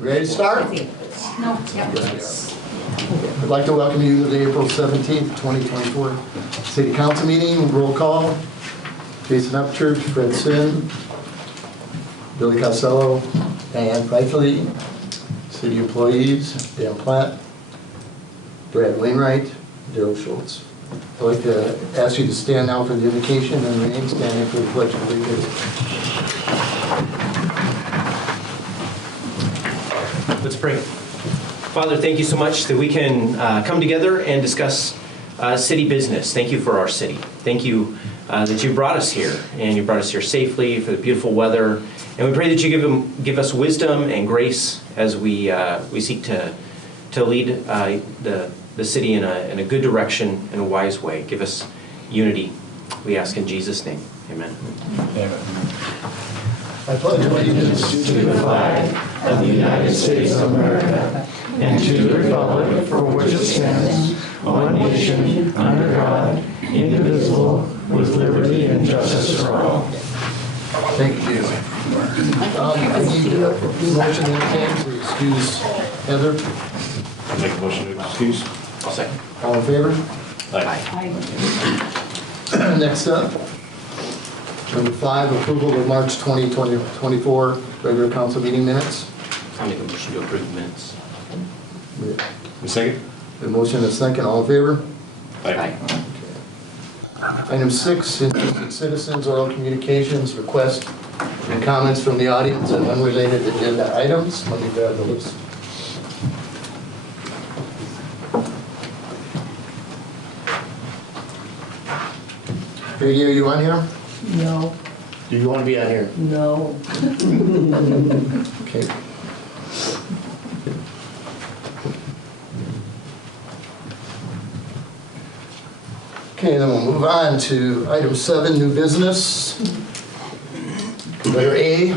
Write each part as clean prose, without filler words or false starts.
Ready to start? No. I'd like to welcome you to the April 17th, 2024 City Council meeting. Roll call. Jason Upchurch, Fred Sin, Billy Costello, Diane Feifley, city employees, Dan Platt, Brad Wainwright, Daryl Schultz. I'd like to ask you to stand now for the invocation and remain standing for the Pledge of Allegiance. Let's pray. Father, thank you so much that we can come together and discuss city business. Thank you for our city. Thank you that you brought us here, and you brought us here safely for the beautiful weather. And we pray that you give us wisdom and grace as we seek to lead the city in a good direction, in a wise way. Give us unity. We ask in Jesus' name. Amen. Amen. I pledge allegiance To the flag of the United States of America and to the republic for which it stands, one nation, under God, indivisible, with liberty and justice for all. Thank you. I need a motion in advance to excuse Heather. Make a motion to excuse. I'll second. All in favor? Aye. Next up, number 5, approval of March 2024 regular council meeting minutes. I'll make a motion to approve the minutes. The second? The motion is second. All in favor? Aye. Item 6, interested citizens, oral communications, requests and comments from the audience and unrelated agenda items. Let me grab the list. Peggy, are you on here? No. Do you want to be on here? No. Okay. Okay, then we'll move on to item 7, new business. Letter A,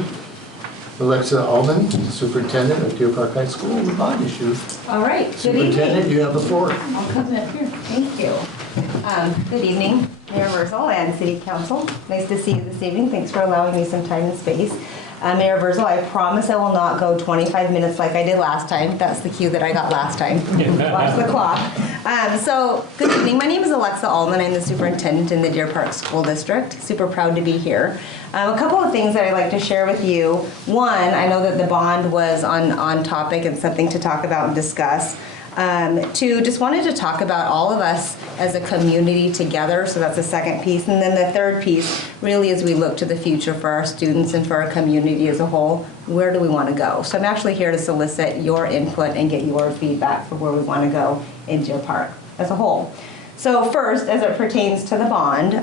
Alexa Allman, Superintendent of Deer Park High School, bond issue. All right, good Superintendent, evening. you have the floor. I'll come up here. Thank you. Good evening, Mayor Verzel and City Council. Nice to see you this evening. Thanks for allowing me some time and space. Mayor Verzel, I promise I will not go 25 minutes like I did last time. That's the cue that I got last time. Watch the clock. So, good evening. My name is Alexa Allman. I'm the superintendent in the Deer Park School District. Super proud to be here. A couple of things that I'd like to share with you. One, I know that the bond was on topic and something to talk about and discuss. 2, just wanted to talk about all of us as a community together, so that's the second piece. And then the third piece, really as we look to the future for our students and for our community as a whole, where do we want to go? So I'm actually here to solicit your input and get your feedback for where we want to go in Deer Park as a whole. So first, as it pertains to the bond,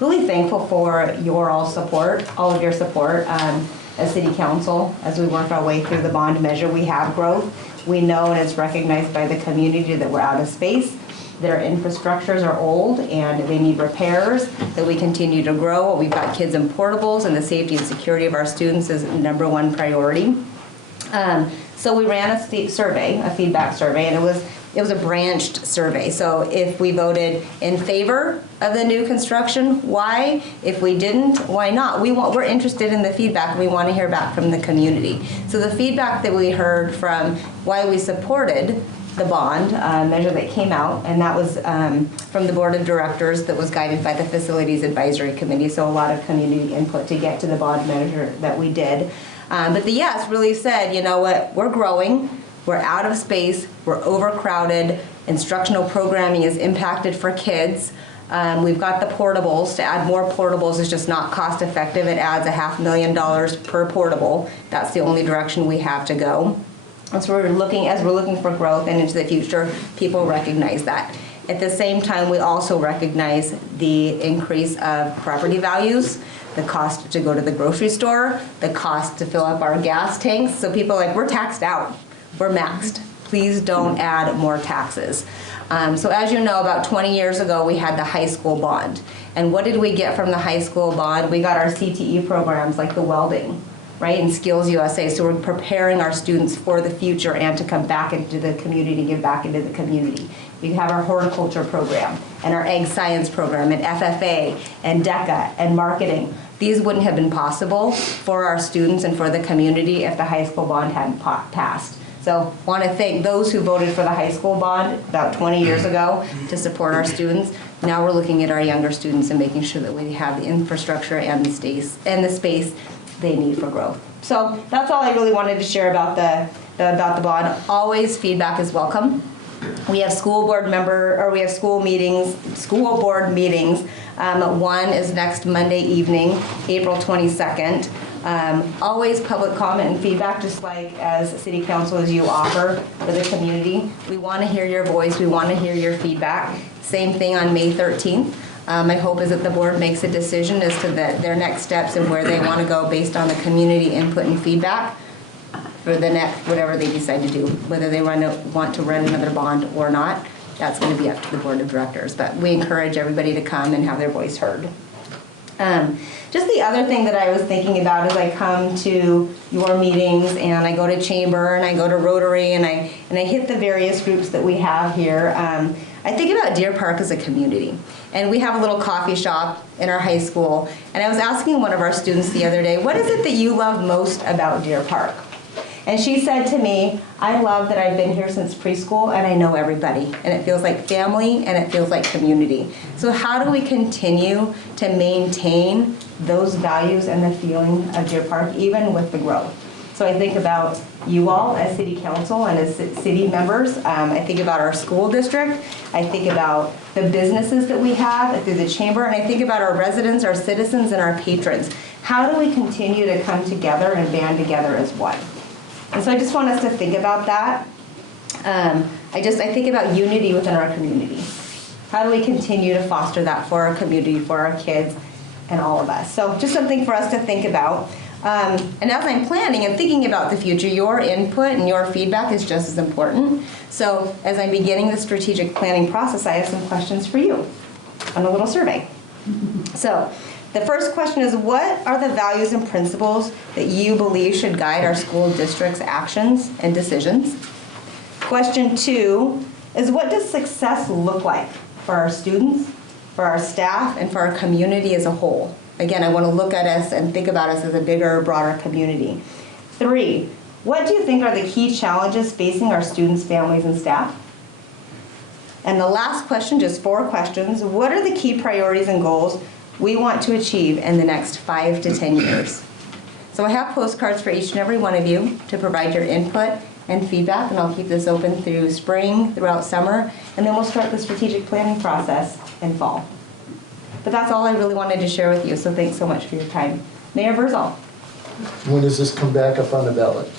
really thankful for your all of your support as City Council as we work our way through the bond measure. We have growth. We know and it's recognized by the community that we're out of space, that our infrastructures are old and they need repairs, that we continue to grow. We've got kids in portables and the safety and security of our students is #1 priority. So we ran a survey, a feedback survey, and it was a branched survey. So if we voted in favor of the new construction, why? If we didn't, why not? We're interested in the feedback. We want to hear back from the community. So the feedback that we heard from why we supported the bond measure that came out, and that was from the board of directors that was guided by the Facilities Advisory Committee. So a lot of community input to get to the bond measure that we did. But the yes really said, you know what, we're growing. We're out of space, we're overcrowded, instructional programming is impacted for kids. We've got the portables. To add more portables is just not cost effective. It adds $500,000 per portable. That's the only direction we have to go. And so as we're looking for growth and into the future, people recognize that. At the same time, we also recognize the increase of property values, the cost to go to the grocery store, the cost to fill up our gas tanks. So people are like, we're taxed out. We're maxed. Please don't add more taxes. So as you know, about 20 years ago, we had the high school bond. And what did we get from the high school bond? We got our CTE programs like the welding, right, and Skills USA. So we're preparing our students for the future and to come back into the community, give back into the community. We have our horticulture program and our egg science program and FFA and DECA and marketing. These wouldn't have been possible for our students and for the community if the high school bond hadn't passed. So want to thank those who voted for the high school bond about 20 years ago to support our students. Now we're looking at our younger students and making sure that we have the infrastructure and the space they need for growth. So that's all I really wanted to share about the bond. Always feedback is welcome. We have school board meetings. One is next Monday evening, April 22nd. Always public comment and feedback, just like as city council as you offer for the community. We want to hear your voice. We want to hear your feedback. Same thing on May 13th. My hope is that the board makes a decision as to their next steps and where they want to go based on the community input and feedback for the next, whatever they decide to do, whether they want to run another bond or not. That's going to be up to the board of directors, but we encourage everybody to come and have their voice heard. Just the other thing that I was thinking about as I come to your meetings and I go to Chamber and I go to Rotary and I hit the various groups that we have here, I think about Deer Park as a community. And we have a little coffee shop in our high school. And I was asking one of our students the other day, what is it that you love most about Deer Park? And she said to me, I love that I've been here since preschool and I know everybody. And it feels like family and it feels like community. So how do we continue to maintain those values and the feeling of Deer Park, even with the growth? So I think about you all as city council and as city members. I think about our school district. I think about the businesses that we have through the chamber. And I think about our residents, our citizens, and our patrons. How do we continue to come together and band together as one? And so I just want us to think about that. I think about unity within our community. How do we continue to foster that for our community, for our kids, and all of us? So just something for us to think about. And as I'm planning and thinking about the future, your input and your feedback is just as important. So as I'm beginning the strategic planning process, I have some questions for you on a little survey. So the first question is, what are the values and principles that you believe should guide our school district's actions and decisions? Question 2 is, what does success look like for our students, for our staff, and for our community as a whole? Again, I want to look at us and think about us as a bigger, broader community. 3, what do you think are the key challenges facing our students, families, and staff? And the last question, just 4 questions, what are the key priorities and goals we want to achieve in the next 5 to 10 years? So I have postcards for each and every one of you to provide your input and feedback, and I'll keep this open through spring, throughout summer, and then we'll start the strategic planning process in fall. But that's all I really wanted to share with you, so thanks so much for your time. Mayor Verzal. When does this come back up on the ballot?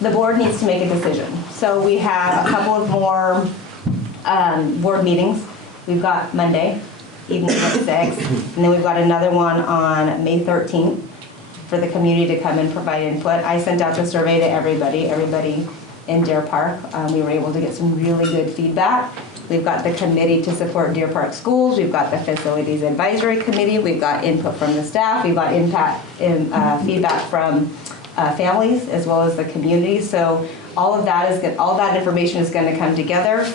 The board needs to make a decision. So we have a couple of more board meetings. We've got Monday, evening at 6, and then we've got another one on May 13th for the community to come and provide input. I sent out the survey to everybody in Deer Park. We were able to get some really good feedback. We've got the committee to support Deer Park schools. We've got the facilities advisory committee. We've got input from the staff. We've got feedback from families as well as the community. So all that information is going to come together.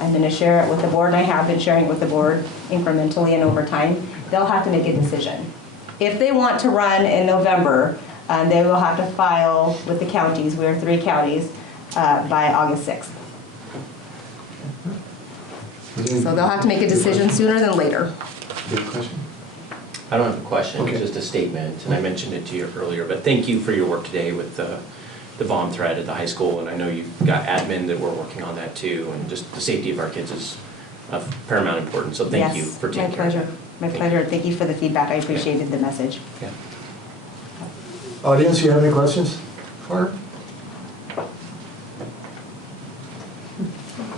I'm going to share it with the board, and I have been sharing it with the board incrementally and over time. They'll have to make a decision. If they want to run in November, they will have to file with the counties. We are 3 counties by August 6th. So they'll have to make a decision sooner than later. Good question. I don't have a question, Okay. it's just a statement, and I mentioned it to you earlier, but thank you for your work today with the bomb threat at the high school, and I know you've got admin that we're working on that too, and just the safety of our kids is of paramount importance, so thank you for taking care of that. My pleasure. Thank you for the feedback. I appreciated the message. Yeah. Audience, you have any questions for her?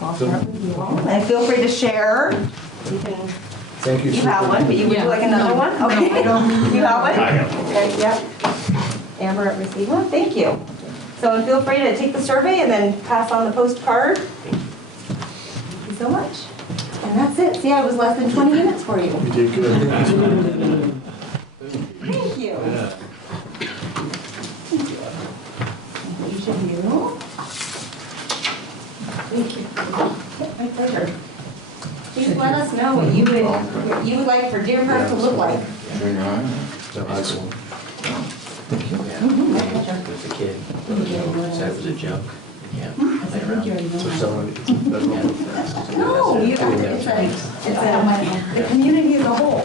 I'll start with you all. And feel free to share. Thank you. You have one, but would you like another one? Okay. You have one? I have. Okay, yep. Amber received one. Thank you. So feel free to take the survey and then pass on the postcard. Thank you so much. And that's it. See, I was less than 20 minutes for you. You did good. Thank you. Each of you. Thank you. My pleasure. Please let us know what you would like for Deer Park to look like. Junior high? The high school. Yeah. With the kid. That was a joke. Yeah. Play around. So someone, it's a federal. No, you, it's the community as a whole.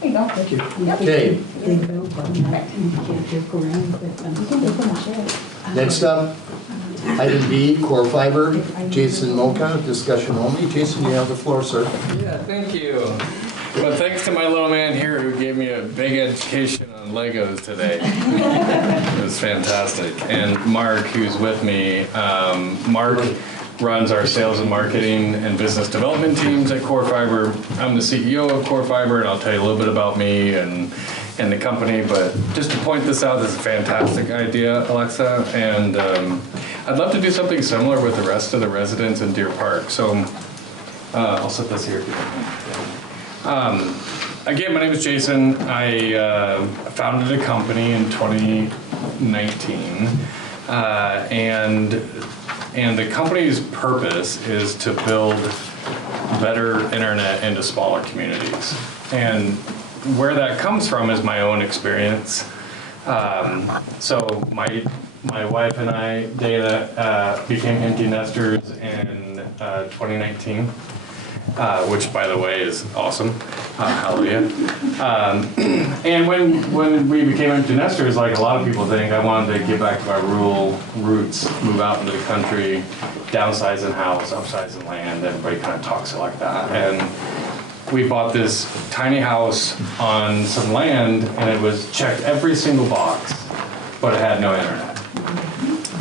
There you go. Thank you. Yep. Okay, They go from that, and you can't joke around, but you can open the shed. next up, item B, core fiber, Jason Mocha, discussion only. Jason, you have the floor, sir. Yeah, thank you. Well, thanks to my little man here who gave me a big education on Legos today. It was fantastic. And Mark, who's with me, Mark runs our sales and marketing and business development teams at Core Fiber. I'm the CEO of Core Fiber, and I'll tell you a little bit about me and the company. But just to point this out, this is a fantastic idea, Alexa, and I'd love to do something similar with the rest of the residents in Deer Park. So I'll set this here. Again, my name is Jason. I founded a company in 2019, and the company's purpose is to build better internet into smaller communities. And where that comes from is my own experience. So my wife and I, Dana, became empty nesters in 2019. Which, by the way, is awesome. Hallelujah. And when we became empty nesters, like a lot of people think, I wanted to get back to my rural roots, move out into the country, downsize in house, upsize in land. Everybody kind of talks it like that. And we bought this tiny house on some land, and it was checked every single box, but it had no internet.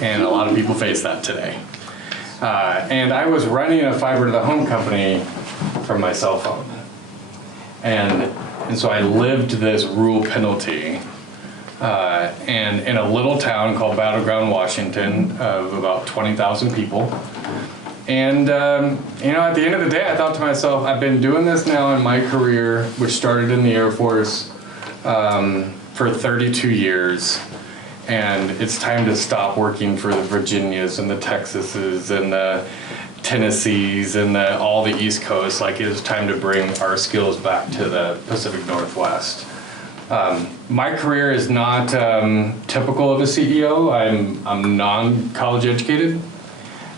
And a lot of people face that today. And I was running a fiber to the home company from my cell phone. And so I lived this rural penalty. And in a little town called Battleground, Washington, of about 20,000 people. And, at the end of the day, I thought to myself, I've been doing this now in my career, which started in the Air Force, for 32 years. And it's time to stop working for the Virginias and the Texases and the Tennessees and all the East Coast. Like, it is time to bring our skills back to the Pacific Northwest. My career is not typical of a CEO. I'm non-college educated.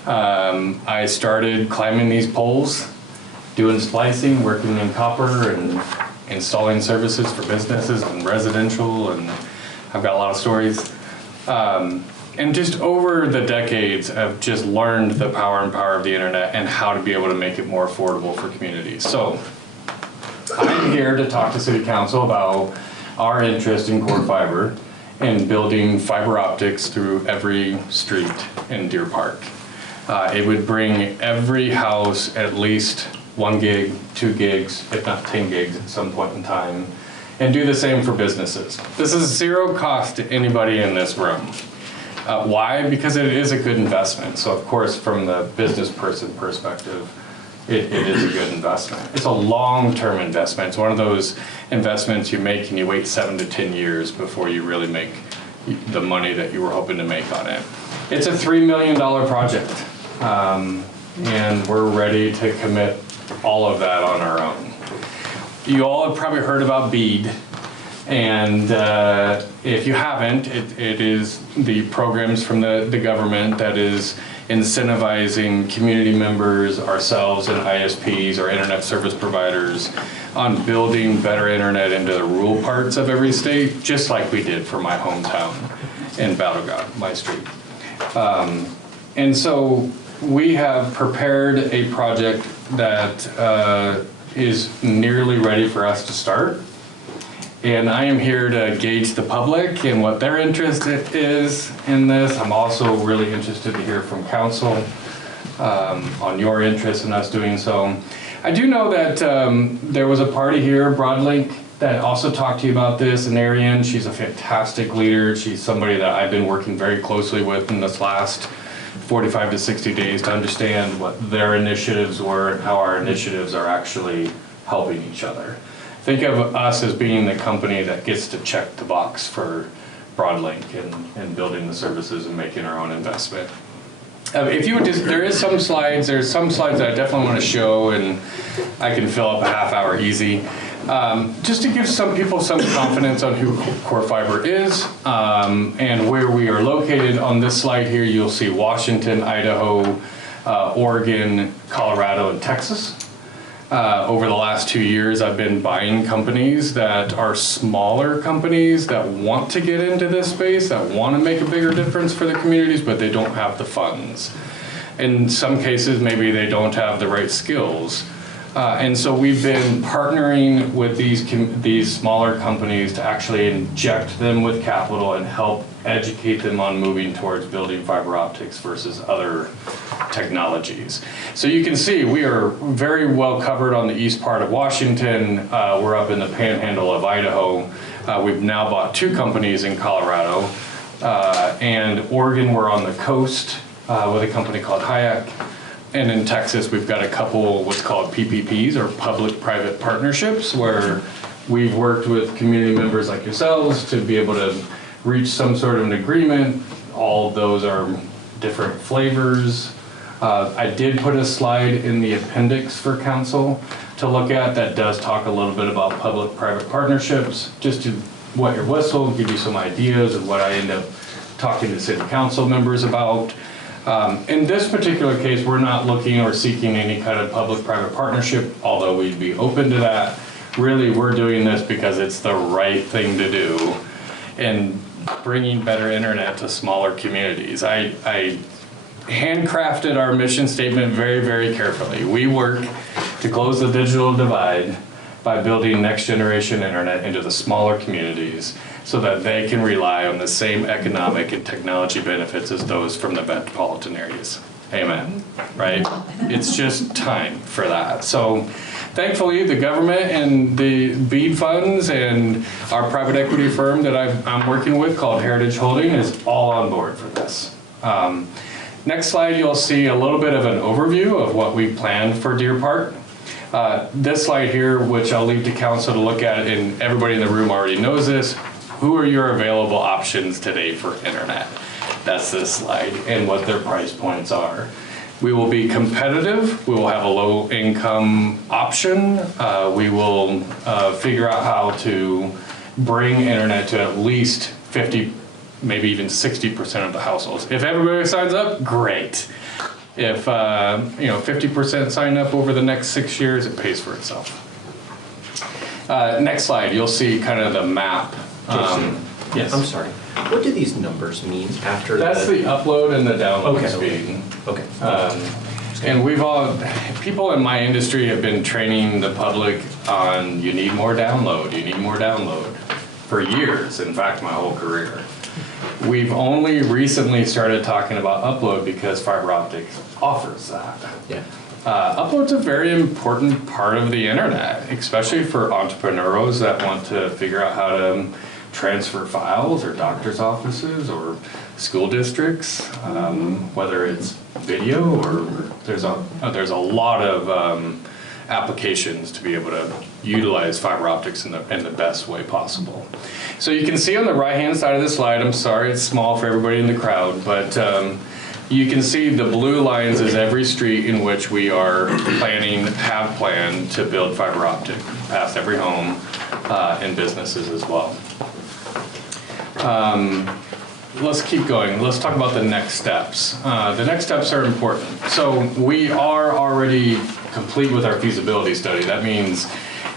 I started climbing these poles, doing splicing, working in copper, and installing services for businesses and residential, and I've got a lot of stories. And just over the decades, I've just learned the power and power of the internet and how to be able to make it more affordable for communities. So I'm here to talk to City Council about our interest in Core Fiber and building fiber optics through every street in Deer Park. It would bring every house at least 1 gig, 2 gigs, if not 10 gigs at some point in time, and do the same for businesses. This is zero cost to anybody in this room. Why? Because it is a good investment. So of course, from the business person perspective, it is a good investment. It's a long-term investment. It's one of those investments you make and you wait 7 to 10 years before you really make the money that you were hoping to make on it. It's a $3 million project, and we're ready to commit all of that on our own. You all have probably heard about BEAD, and if you haven't, it is the programs from the government that is incentivizing community members, ourselves, and ISPs, or internet service providers, on building better internet into the rural parts of every state, just like we did for my hometown in Battleground, my street. And so we have prepared a project that is nearly ready for us to start. And I am here to gauge the public and what their interest is in this. I'm also really interested to hear from council on your interest in us doing so. I do know that there was a party here, Broadlink, that also talked to you about this, and Ariane, she's a fantastic leader. She's somebody that I've been working very closely with in this last 45 to 60 days to understand what their initiatives were and how our initiatives are actually helping each other. Think of us as being the company that gets to check the box for Broadlink and building the services and making our own investment. If you would just, there's some slides that I definitely want to show, and I can fill up a half hour easy. Just to give some people some confidence on who Core Fiber is and where we are located. On this slide here, you'll see Washington, Idaho, Oregon, Colorado, and Texas. Over the last 2 years, I've been buying companies that are smaller companies that want to get into this space, that want to make a bigger difference for the communities, but they don't have the funds. In some cases, maybe they don't have the right skills. And so we've been partnering with these smaller companies to actually inject them with capital and help educate them on moving towards building fiber optics versus other technologies. So you can see we are very well covered on the east part of Washington. We're up in the panhandle of Idaho. We've now bought 2 companies in Colorado. And Oregon, we're on the coast with a company called Hayek. And in Texas, we've got a couple what's called PPPs, or public-private partnerships, where we've worked with community members like yourselves to be able to reach some sort of an agreement. All of those are different flavors. I did put a slide in the appendix for council to look at that does talk a little bit about public-private partnerships, just to wet your whistle, give you some ideas of what I end up talking to city council members about. In this particular case, we're not looking or seeking any kind of public-private partnership, although we'd be open to that. Really, we're doing this because it's the right thing to do in bringing better internet to smaller communities. I handcrafted our mission statement very, very carefully. We work to close the digital divide by building next generation internet into the smaller communities so that they can rely on the same economic and technology benefits as those from the metropolitan areas. Amen, right? It's just time for that. So thankfully, the government and the BEAD funds and our private equity firm that I'm working with called Heritage Holding is all on board for this. Next slide, you'll see a little bit of an overview of what we planned for Deer Park. This slide here, which I'll leave to council to look at, and everybody in the room already knows this, who are your available options today for internet? That's this slide, and what their price points are. We will be competitive. We will have a low income option. We will figure out how to bring internet to at least 50, maybe even 60% of the households. If everybody signs up, great. If 50% sign up over the next 6 years, it pays for itself. Next slide, you'll see kind of the map. Yes. I'm sorry. What do these numbers mean after That's the upload and the download speed. Okay. And people in my industry have been training the public on you need more download for years, in fact, my whole career. We've only recently started talking about upload because fiber optics offers that. Yeah. Upload's a very important part of the internet, especially for entrepreneurs that want to figure out how to transfer files, or doctor's offices, or school districts, whether it's video or there's a lot of applications to be able to utilize fiber optics in the best way possible. So you can see on the right hand side of the slide, I'm sorry it's small for everybody in the crowd, but you can see the blue lines is every street in which we are have planned to build fiber optic past every home and businesses as well. Let's keep going. Let's talk about the next steps. The next steps are important. So we are already complete with our feasibility study. That means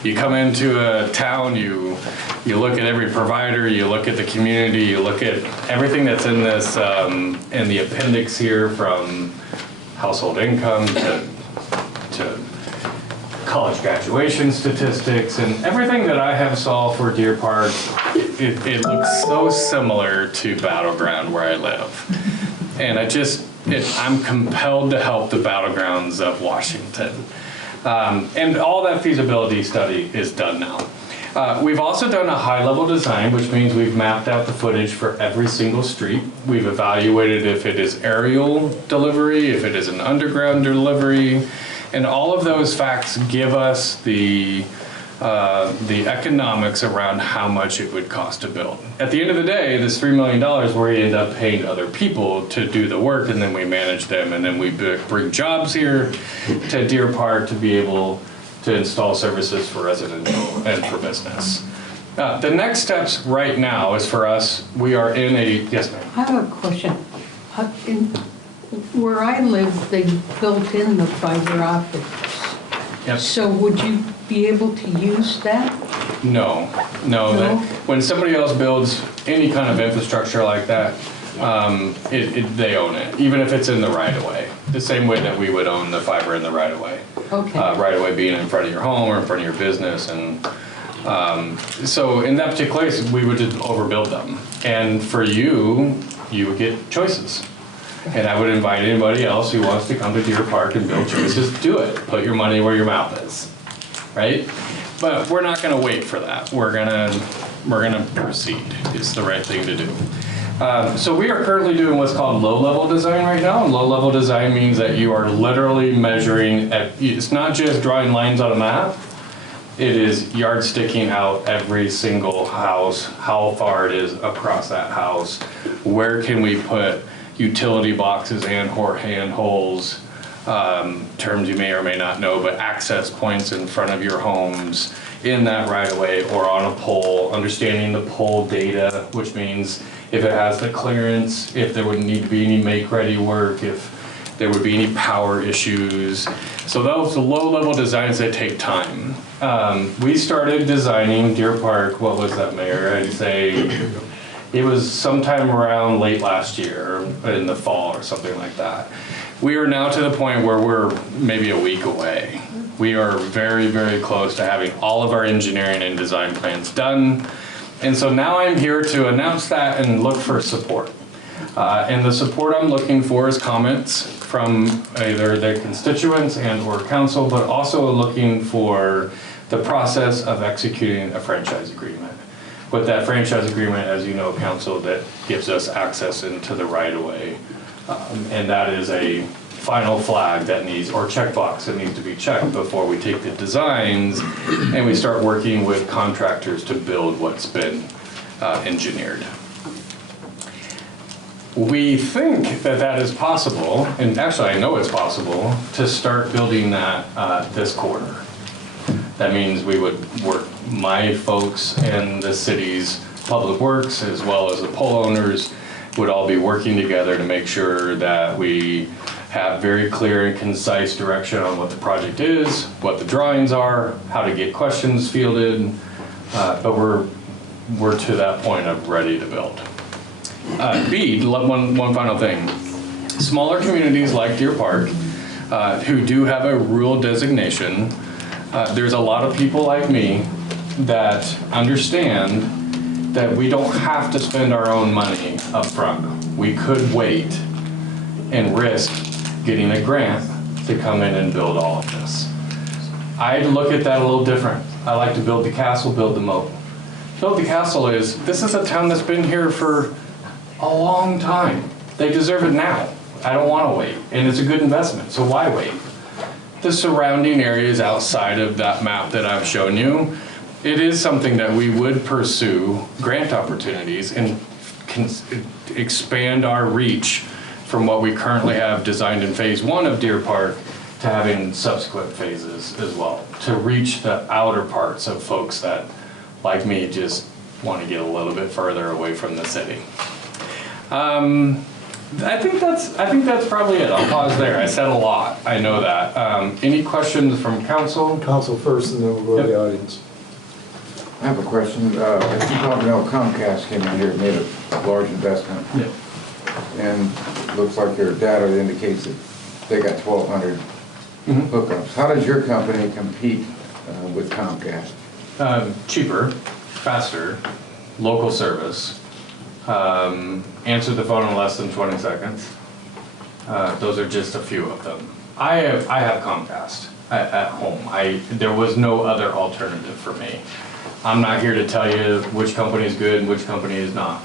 you come into a town, you look at every provider, you look at the community, you look at everything that's in this, in the appendix here, from household income to college graduation statistics, and everything that I have saw for Deer Park, it looks so similar to Battleground where I live. And I'm compelled to help the battlegrounds of Washington. And all that feasibility study is done now. We've also done a high-level design, which means we've mapped out the footage for every single street. We've evaluated if it is aerial delivery, if it is an underground delivery, and all of those facts give us the economics around how much it would cost to build. At the end of the day, this $3 million, we end up paying other people to do the work, and then we manage them, and then we bring jobs here to Deer Park to be able to install services for residential and for business. The next steps right now is for us, we are in a, yes ma'am. I have a question. Where I live, they built in the fiber optics. Yep. So would you be able to use that? No. No? When somebody else builds any kind of infrastructure like that, they own it, even if it's in the right of way. The same way that we would own the fiber in the right of way. Okay. Right of way being in front of your home or in front of your business, and so in that particular case, we would just overbuild them. And for you, you would get choices. And I would invite anybody else who wants to come to Deer Park and build choices, do it. Put your money where your mouth is, right? But we're not gonna wait for that. We're gonna proceed. It's the right thing to do. So we are currently doing what's called low-level design right now. And low-level design means that you are literally measuring, it's not just drawing lines on a map. It is yardsticking out every single house, how far it is across that house. Where can we put utility boxes and or handholds, terms you may or may not know, but access points in front of your homes in that right of way or on a pole, understanding the pole data, which means if it has the clearance, if there would need to be any make-ready work, if there would be any power issues. So those are low-level designs that take time. We started designing Deer Park, what was that, Mayor? I'd say it was sometime around late last year, in the fall or something like that. We are now to the point where we're maybe a week away. We are very, very close to having all of our engineering and design plans done. And so now I'm here to announce that and look for support. And the support I'm looking for is comments from either the constituents and or council, but also looking for the process of executing a franchise agreement. With that franchise agreement, as you know, council, that gives us access into the right of way. And that is a final flag that needs, or checkbox that needs to be checked before we take the designs and we start working with contractors to build what's been engineered. We think that that is possible, and actually I know it's possible, to start building that this quarter. That means we would work, my folks and the city's public works, as well as the pole owners, would all be working together to make sure that we have very clear and concise direction on what the project is, what the drawings are, how to get questions fielded, but we're to that point of ready to build. One final thing. Smaller communities like Deer Park, who do have a rural designation, there's a lot of people like me that understand that we don't have to spend our own money up front. We could wait and risk getting a grant to come in and build all of this. I look at that a little different. I like to build the castle, build the moat. Build the castle is, this is a town that's been here for a long time. They deserve it now. I don't want to wait, and it's a good investment, so why wait? The surrounding areas outside of that map that I've shown you, it is something that we would pursue grant opportunities and expand our reach from what we currently have designed in phase 1 of Deer Park to having subsequent phases as well, to reach the outer parts of folks that, like me, just want to get a little bit further away from the city. I think that's probably it. I'll pause there. I said a lot. I know that. Any questions from council? Council first, and then we'll go to the audience. I have a question. As you probably know, Comcast came in here and made a large investment. Yeah. And looks like their data indicates that they got 1,200 hookups. How does your company compete with Comcast? Cheaper, faster, local service, answer the phone in less than 20 seconds. Those are just a few of them. I have Comcast at home. There was no other alternative for me. I'm not here to tell you which company is good and which company is not.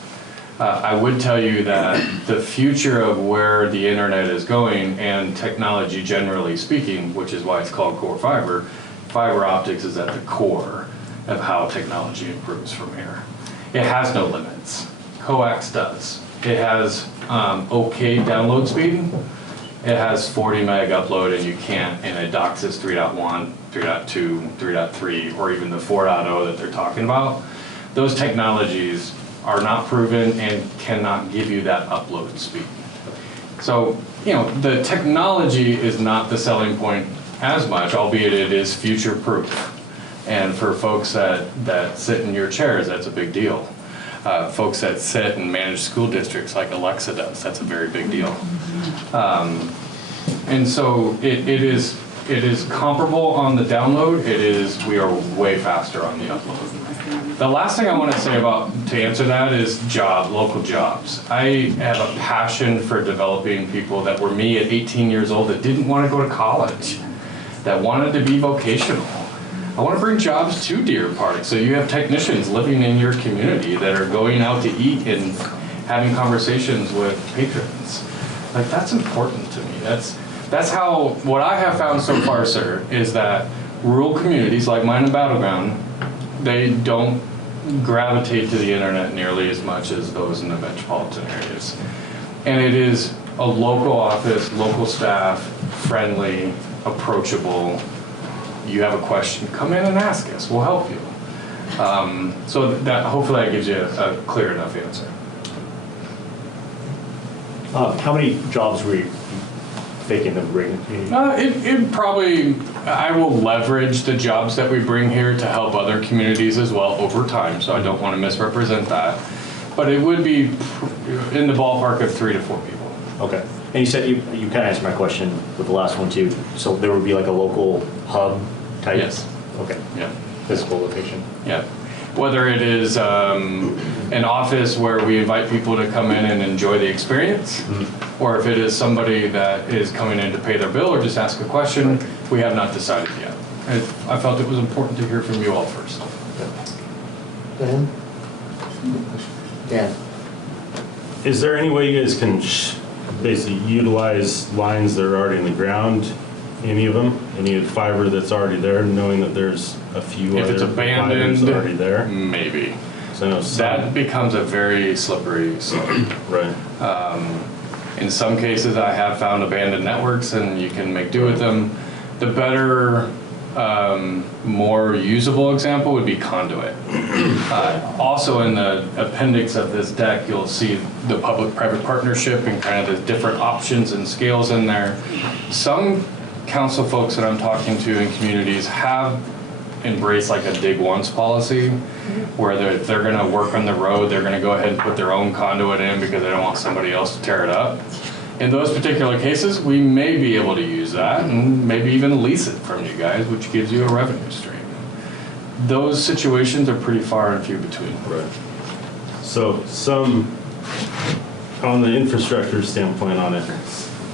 I would tell you that the future of where the internet is going and technology generally speaking, which is why it's called core fiber, fiber optics is at the core of how technology improves from here. It has no limits. Coax does. It has okay download speed. It has 40 meg upload, and you can't in a DOCSIS 3.1 3.2, 3.3, or even the 4.0 that they're talking about, those technologies are not proven and cannot give you that upload speed. So, you know, the technology is not the selling point as much, albeit it is future proof. And for folks that sit in your chairs, that's a big deal. Folks that sit and manage school districts like Alexa does, that's a very big deal. And so it is comparable on the download. We are way faster on the upload. The last thing I want to say to answer that is local jobs. I have a passion for developing people that were me at 18 years old that didn't want to go to college, that wanted to be vocational. I want to bring jobs to Deer Park, so you have technicians living in your community that are going out to eat and having conversations with patrons. Like, that's important to me. That's how, what I have found so far, sir, is that rural communities like mine in Battleground, they don't gravitate to the internet nearly as much as those in the metropolitan areas. And it is a local office, local staff, friendly, approachable. You have a question, come in and ask us, we'll help you. So that, hopefully that gives you a clear enough answer. How many jobs were you thinking of bringing? It probably, I will leverage the jobs that we bring here to help other communities as well over time, so I don't want to misrepresent that. But it would be in the ballpark of 3 to 4 people. Okay. And you said, you kind of answered my question with the last one too. So there would be like a local hub type? Yes. Okay. Yeah. Physical location? Yeah. Whether it is an office where we invite people to come in and enjoy the experience, or if it is somebody that is coming in to pay their bill or just ask a question, we have not decided yet. I felt it was important to hear from you all first. Dan? Dan? Is there any way you guys can basically utilize lines that are already in the ground? Any of them? Any fiber that's already there, knowing that there's a few If other it's abandoned, fibers already there? Maybe. So I know That becomes a very slippery slope. right. In some cases, I have found abandoned networks and you can make do with them. The better, more usable example would be conduit. Also in the appendix of this deck, you'll see the public-private partnership and kind of the different options and scales in there. Some council folks that I'm talking to in communities have embraced like a dig once policy, where they're going to work on the road, they're going to go ahead and put their own conduit in because they don't want somebody else to tear it up. In those particular cases, we may be able to use that and maybe even lease it from you guys, which gives you a revenue stream. Those situations are pretty far and few between. Right. So some, on the infrastructure standpoint on it,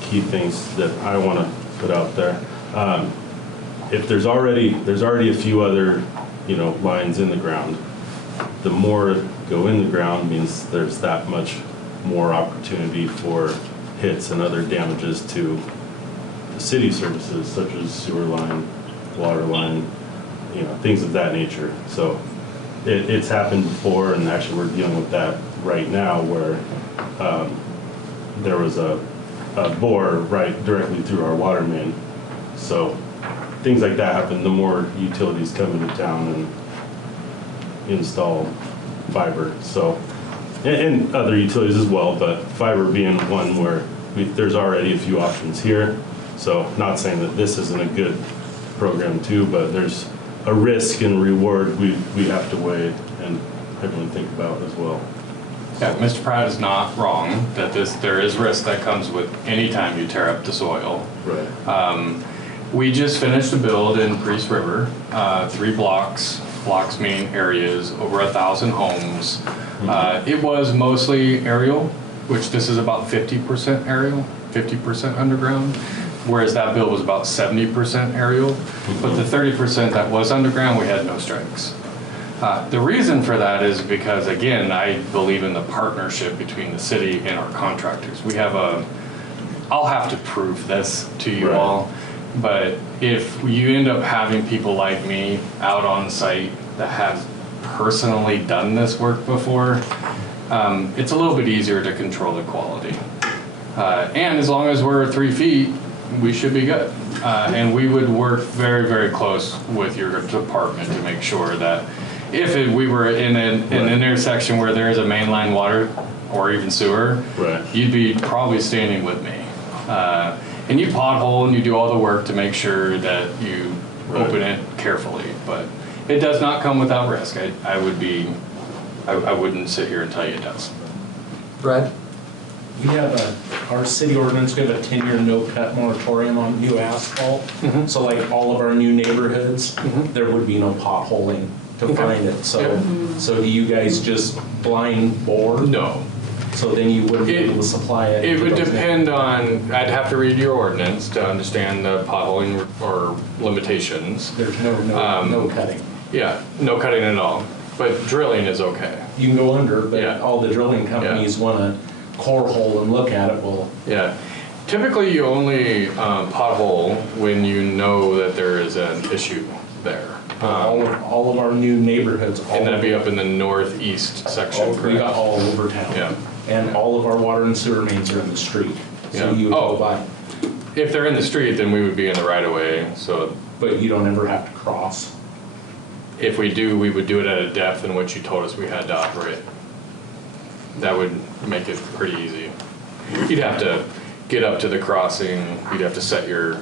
key things that I want to put out there. If there's already a few other, lines in the ground, the more go in the ground means there's that much more opportunity for hits and other damages to the city services, such as sewer line, water line, things of that nature. So it's happened before, and actually we're dealing with that right now, where there was a bore right directly through our water main. So things like that happen. The more utilities come into town and install fiber. So, and other utilities as well, but fiber being one where there's already a few options here. So not saying that this isn't a good program too, but there's a risk and reward we have to weigh and everyone think about as well. Yeah, Mr. Pratt is not wrong that there is risk that comes with any time you tear up the soil. Right. We just finished a build in Priest River, 3 blocks meaning areas, over 1,000 homes. It was mostly aerial, which this is about 50% aerial, 50% underground, whereas that build was about 70% aerial. But the 30% that was underground, we had no strikes. The reason for that is because, again, I believe in the partnership between the city and our contractors. We have I'll have to prove this to you all, but if you end up having people like me out on site that have personally done this work before, it's a little bit easier to control the quality. And as long as we're 3 feet, we should be good. And we would work very, very close with your department to make sure that if we were in an intersection where there is a mainline water or even sewer, Right. you'd be probably standing with me. And you pothole and you do all the work to make sure that you open it carefully, but it does not come without risk. I wouldn't sit here and tell you it does. Brad? We have our city ordinance, we have a 10-year no-cut moratorium on new asphalt. So like all of our new neighborhoods, there would be no potholing to find it. So do you guys just blind bore? No. So then you wouldn't be able to supply it? It would depend on, I'd have to read your ordinance to understand the potholing or limitations. There's no cutting. Yeah, no cutting at all, but drilling is okay. You can go under, but Yeah. all the drilling companies want to core hole and look at it. Well, Yeah. Typically, you only pothole when you know that there is an issue there. all of our new neighborhoods, And that'd be up in the northeast section, we correct? got all over town. Yeah. And all of our water and sewer mains are in the street. So Yeah. you would Oh. go by, If they're in the street, then we would be in the right of way, so but you don't ever have to cross. if we do, we would do it at a depth in which you told us we had to operate. That would make it pretty easy. You'd have to get up to the crossing, you'd have to set your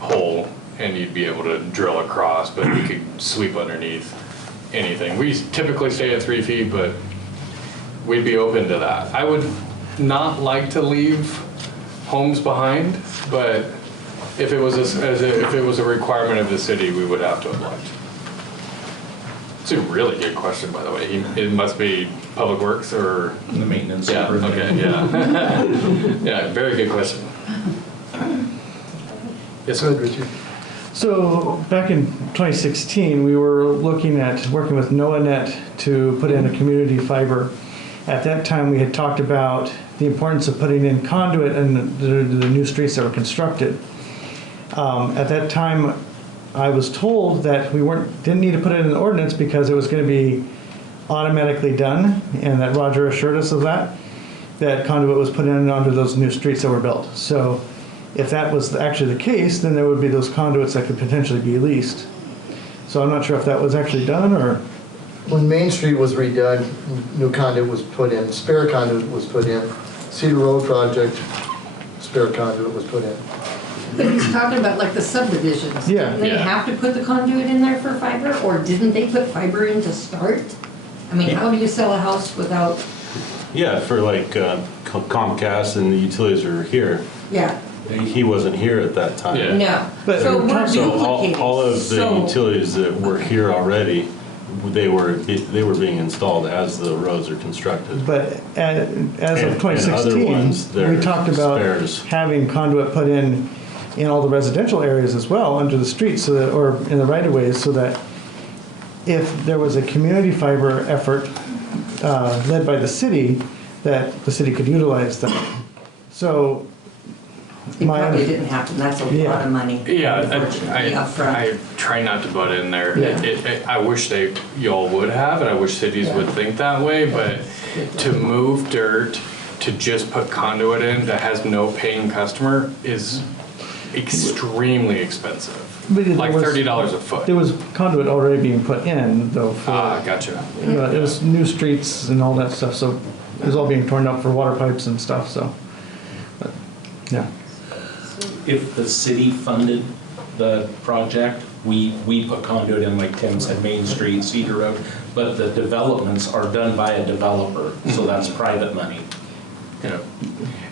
hole, and you'd be able to drill across, but we could sweep underneath anything. We typically stay at 3 feet, but we'd be open to that. I would not like to leave homes behind, but if it was if it was a requirement of the city, we would have to oblige. It's a really good question, by the way. It must be Public Works or The maintenance. yeah. Okay. Yeah. Yeah. Very good question. Yes, Go ahead, Richard. So back in 2016, we were looking at working with NOAANet to put in a community fiber. At that time, we had talked about the importance of putting in conduit in the new streets that were constructed. At that time, I was told that we didn't need to put it in the ordinance because it was going to be automatically done, and that Roger assured us of that conduit was put in onto those new streets that were built. So if that was actually the case, then there would be those conduits that could potentially be leased. So I'm not sure if that was actually done or. When Main Street was redone, new conduit was put in, spare conduit was put in. Cedar Road project, spare conduit was put in. But he's talking about like the subdivisions. Yeah. Didn't they Yeah. have to put the conduit in there for fiber, or didn't they put fiber in to start? I mean, how do you sell a house without, Yeah, for like Comcast and the utilities were here. yeah, He wasn't here at that time. Yeah. no. But- So we're So duplicating. all of the So- utilities that were here already, they were being installed as the roads are constructed. But as of And 2016, other ones, we they're talked about spares. having conduit put in all the residential areas as well, under the streets, so that, or in the right-of-ways, so that if there was a community fiber effort led by the city, that the city could utilize that. So, It my probably didn't happen, that's a lot Yeah. of money. Yeah, Unfortunately, upfront. I try not to butt in there. Yeah. I wish y'all would have, and I wish cities would think that way, but to move dirt, to just put conduit in that has no paying customer is extremely expensive. But there Like was- $30 a foot. there was conduit already being put in, though, for, Gotcha. it was new streets and all that stuff, so it was all being torn up for water pipes and stuff, so. But, yeah. If the city funded the project, we put conduit in, like Tim said, Main Street, Cedar Road, but the developments are done by a developer, so that's private money. Yeah.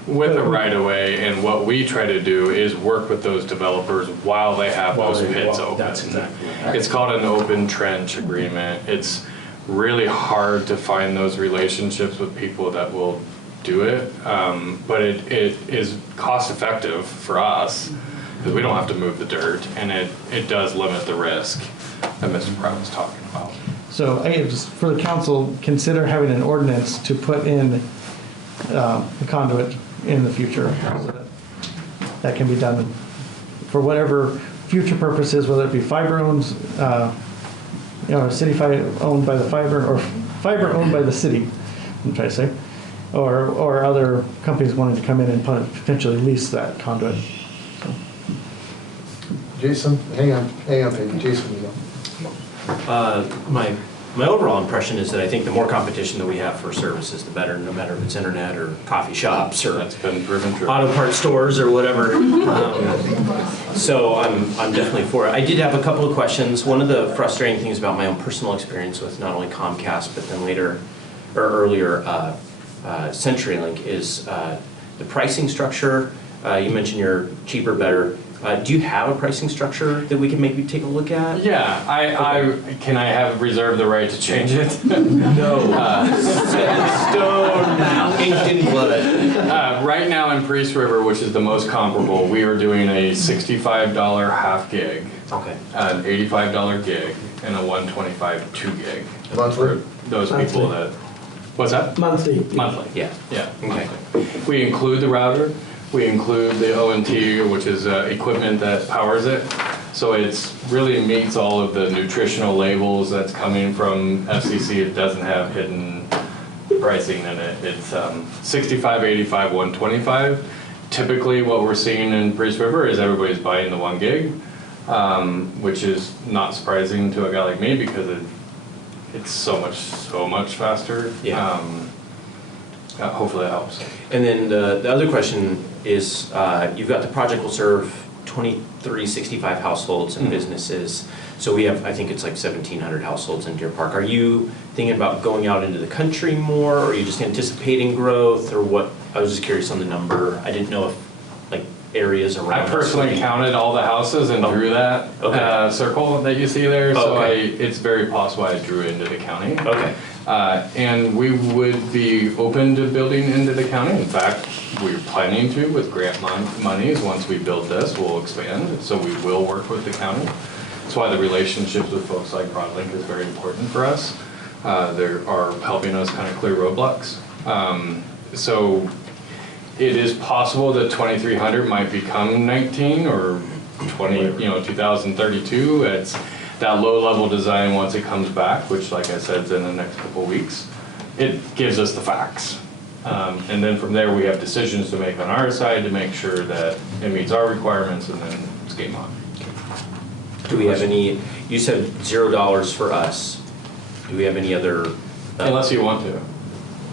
With a right of way, and what we try to do is work with those developers while they have those pits open. That's exactly right. It's called an open trench agreement. It's really hard to find those relationships with people that will do it, but it is cost effective for us because we don't have to move the dirt, and it does limit the risk that Mr. Pratt was talking about. So I just, for the council, consider having an ordinance to put in the conduit in the future. So that can be done for whatever future purposes, whether it be fiber owned, city owned by the fiber, or fiber owned by the city, I'm trying to say. or other companies wanting to come in and potentially lease that conduit. Jason, hang on, Peggy. Jason, you go. My overall impression is that I think the more competition that we have for services, the better, no matter if it's internet or coffee shops or That's been proven true. auto parts stores or whatever. So I'm definitely for it. I did have a couple of questions. One of the frustrating things about my own personal experience with not only Comcast, but then later or earlier CenturyLink is the pricing structure. You mentioned you're cheaper, better. Do you have a pricing structure that we can maybe take a look at? Yeah, can I have reserve the right to change it? No. Set in stone, inked in blood. Right now in Priest River, which is the most comparable, we are doing a $65 half gig, Okay. an $85 gig, and a $125 2 gig. Monthly? For those people that, what's that? Monthly. Monthly. Yeah. Yeah. Okay. We include the router, we include the ONT, which is equipment that powers it. So it's really meets all of the nutritional labels that's coming from FCC. It doesn't have hidden pricing in it. It's 65, 85, 125. Typically what we're seeing in Priest River is everybody's buying the 1 gig, which is not surprising to a guy like me because it's so much faster. Yeah. Hopefully that helps. And then the other question is, you've got the project will serve 2365 households and businesses. So we have, I think it's like 1,700 households in Deer Park. Are you thinking about going out into the country more, or are you just anticipating growth, or what? I was just curious on the number. I didn't know if like areas around. I personally counted all the houses and drew that circle that you see there. So it's very possible I drew into the county. Okay. And we would be open to building into the county. In fact, we're planning to with grant monies. Once we build this, we'll expand. So we will work with the county. That's why the relationships with folks like Broadlink is very important for us. They are helping us kind of clear roadblocks. So it is possible that 2300 might become 19 or 2032. It's that low-level design once it comes back, which, like I said, is in the next couple of weeks. It gives us the facts. And then from there, we have decisions to make on our side to make sure that it meets our requirements, and then it's game on. Do we have any, you said $0 for us. Do we have any other? Unless you want to.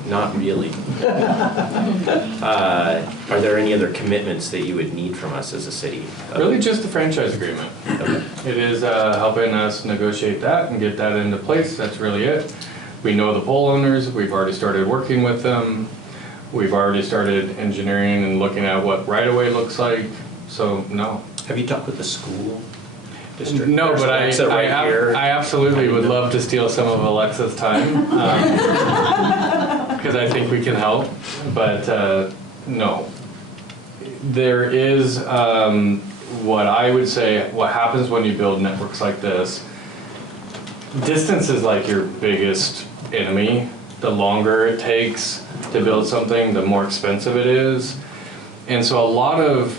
Not really. Are there any other commitments that you would need from us as a city? Really just the franchise agreement. It is helping us negotiate that and get that into place. That's really it. We know the pole owners. We've already started working with them. We've already started engineering and looking at what right-of-way looks like. So, no. Have you talked with the school district? No, There's but Alexa right here. I absolutely would love to steal some of Alexa's time. Because I think we can help, but no. There is what I would say, what happens when you build networks like this, distance is like your biggest enemy. The longer it takes to build something, the more expensive it is. And so a lot of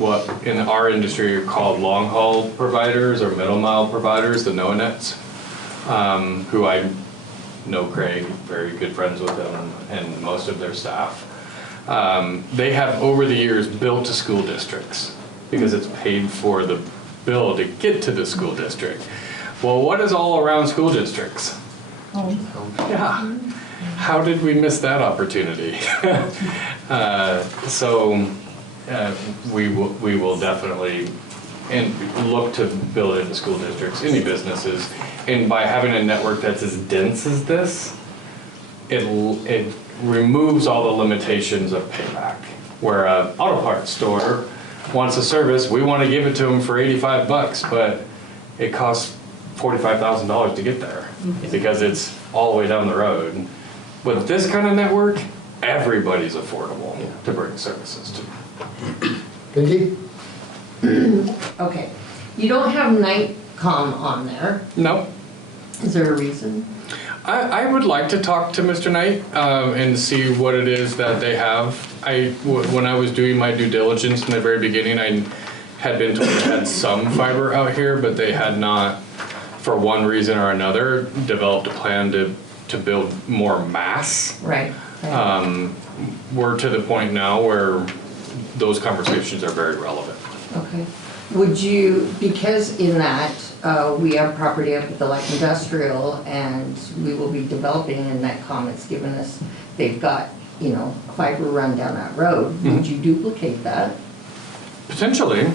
what in our industry are called long haul providers or middle mile providers, the NOANETs, who I know Craig, very good friends with them and most of their staff. They have over the years built to school districts because it's paid for the bill to get to the school district. Well, what is all around school districts? Yeah. How did we miss that opportunity? We will definitely look to build into school districts, any businesses. And by having a network that's as dense as this, it removes all the limitations of payback. Where an auto parts store wants a service, we want to give it to them for $85, but it costs $45,000 to get there because it's all the way down the road. With this kind of network, everybody's affordable to bring services to. Peggy? Okay, you don't have Nightcom on there. No. Is there a reason? I would like to talk to Mr. Knight and see what it is that they have. When I was doing my due diligence in the very beginning, I had been told they had some fiber out here, but they had not, for one reason or another, developed a plan to to build more mass. Right. We're to the point now where those conversations are very relevant. Okay. Would you, because in that, we have property up at the light industrial and we will be developing, and that comment's given us, they've got, you know, fiber run down that road. Would you duplicate that? Potentially.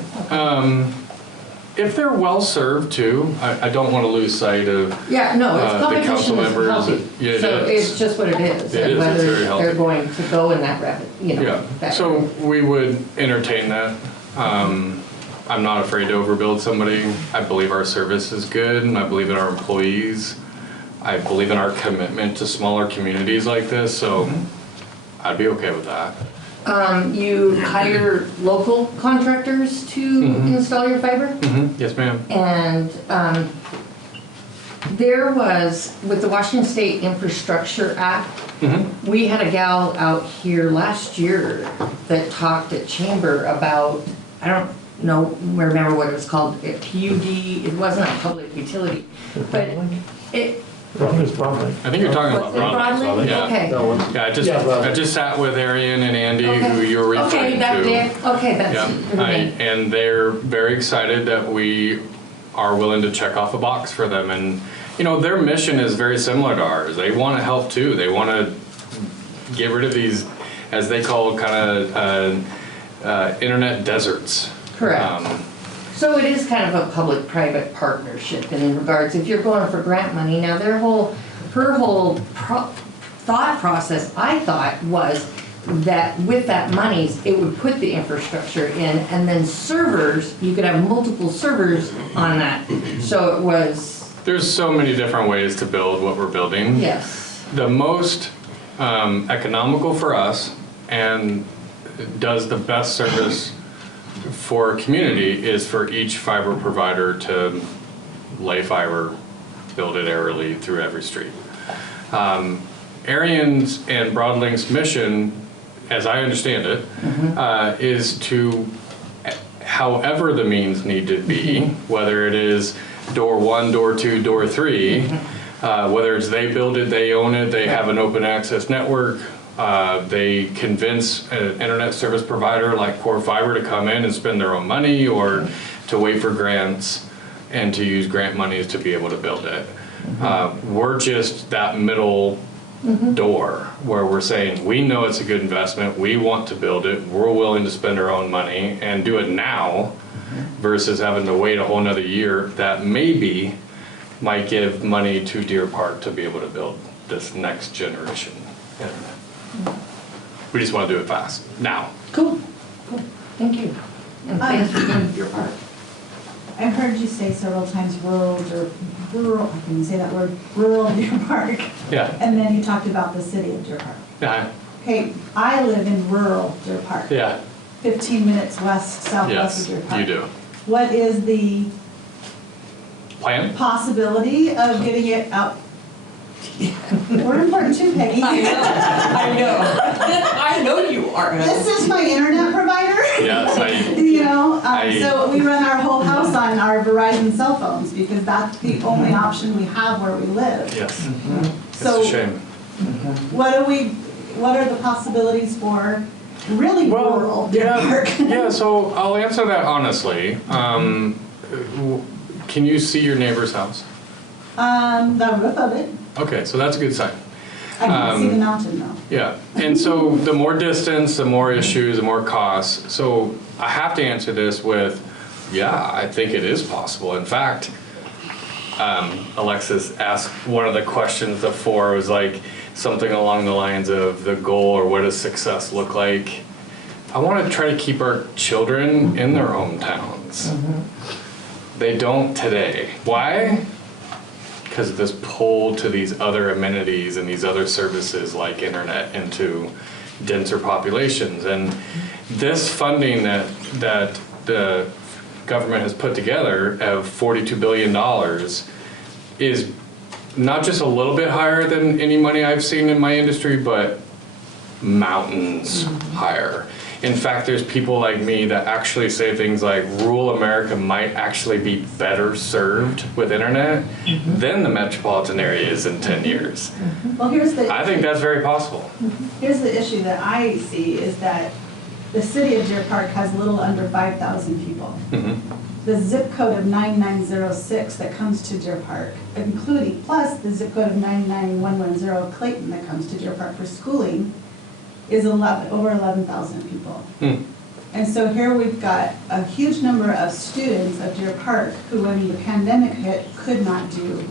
If they're well-served too, I don't want to lose sight of Yeah, no, it's the competition council is members. healthy. Yeah, it So is. it's just what it is. It and is, it's whether very healthy. they're going to go in that rapid, you know. Yeah, that- so we would entertain that. I'm not afraid to overbuild somebody. I believe our service is good, and I believe in our employees. I believe in our commitment to smaller communities like this, so I'd be okay with that. You hire local contractors to install your fiber? Yes, ma'am. And there was, with the Washington State Infrastructure Act, we had a gal out here last year that talked at Chamber about, I don't remember what it was called, a PUD, it wasn't a public utility, but it, It's probably. I think you're talking about was it Broadlink? Yeah. Okay. Yeah, Yeah, I just sat with Arian and Andy, who you're referring Okay, to. that did, okay, that's. Yeah, and they're very excited that we are willing to check off a box for them. And, you know, their mission is very similar to ours. They want to help too. They want to get rid of these, as they call, kind of internet deserts. Correct. So it is kind of a public-private partnership in regards, if you're going for grant money, now her whole thought process, I thought, was that with that money, it would put the infrastructure in, and then servers, you could have multiple servers on that. So it was, There's so many different ways to build what we're building. yes, The most economical for us and does the best service for a community is for each fiber provider to lay fiber, build it aerially through every street. Arian's and Broadlink's mission, as I understand it, is to, however the means need to be, whether it is door 1, door 2, door 3, whether it's they build it, they own it, they have an open access network, they convince an internet service provider like Core Fiber to come in and spend their own money, or to wait for grants and to use grant monies to be able to build it. We're just that middle door where we're saying, we know it's a good investment, we want to build it, we're willing to spend our own money and do it now versus having to wait a whole nother year that maybe might give money to Deer Park to be able to build this next generation internet. We just want to do it fast, now. cool, thank you. And thanks for doing your part. I heard you say several times rural, I can say that word, rural Deer Park. Yeah. And then you talked about the city of Deer Park. Yeah. Okay, I live in rural Deer Park. Yeah. 15 minutes southwest Yes, of Deer Park. you do. What is the Plan? possibility of getting it out? We're important too, Peggy. I know you are. This is my internet provider. Yes, You know, I- so we run our whole house on our Verizon cell phones because that's the only option we have where we live. yes. It's So a shame. what are the possibilities for really rural Deer Park? Yeah, so I'll answer that honestly. Can you see your neighbor's house? The roof of it. Okay, so that's a good sign. I can see the mountain though. Yeah, and so the more distance, the more issues, the more costs. So I have to answer this with, yeah, I think it is possible. In fact, Alexis asked one of the questions before, was like something along the lines of the goal or what does success look like. I want to try to keep our children in their hometowns. They don't today. Why? Because of this pull to these other amenities and these other services like internet into denser populations. And this funding that the government has put together of $42 billion is not just a little bit higher than any money I've seen in my industry, but mountains higher. In fact, there's people like me that actually say things like rural America might actually be better served with internet than the metropolitan area is in 10 years. Well, here's the. I think that's very possible. Here's the issue that I see is that the city of Deer Park has a little under 5,000 people. The zip code of 9906 that comes to Deer Park, including, plus the zip code of 99110 Clayton that comes to Deer Park for schooling, is over 11,000 people. And so here we've got a huge number of students of Deer Park who, when the pandemic hit, could not do